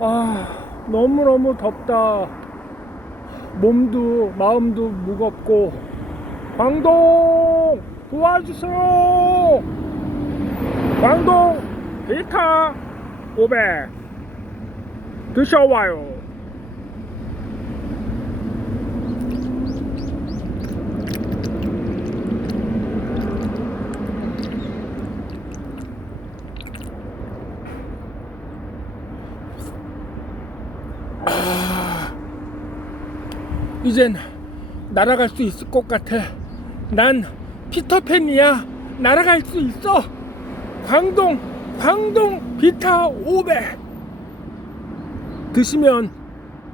아, 너무너무 덥다. 몸도, 마음도 무겁고. 광동! 도와주세요! 광동! 데이터 500 드셔와요. 이젠 날아갈 수 있을 것 같아. 난 피터팬이야. 날아갈 수 있어. 광동, 광동 비타 500. 드시면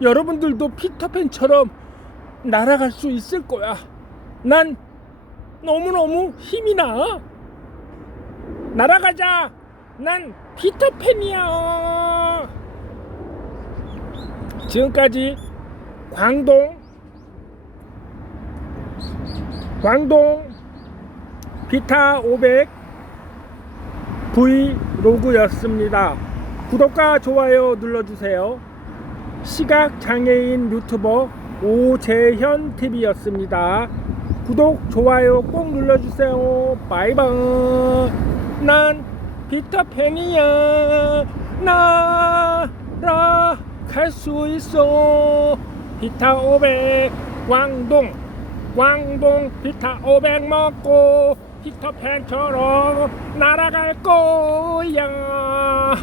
여러분들도 피터팬처럼 날아갈 수 있을 거야. 난 너무너무 힘이 나. 날아가자. 난 피터팬이야. 지금까지 광동 광동 비타 500 브이로그였습니다. 구독과 좋아요 눌러주세요. 시각 장애인 유튜버 오재현 TV였습니다. 구독 좋아요 꼭 눌러주세요. 바이바이. 난 비타팬이야. 날아 갈 수 있어. 비타 500 광동 광동 비타 500 먹고 피터팬처럼 날아갈 거야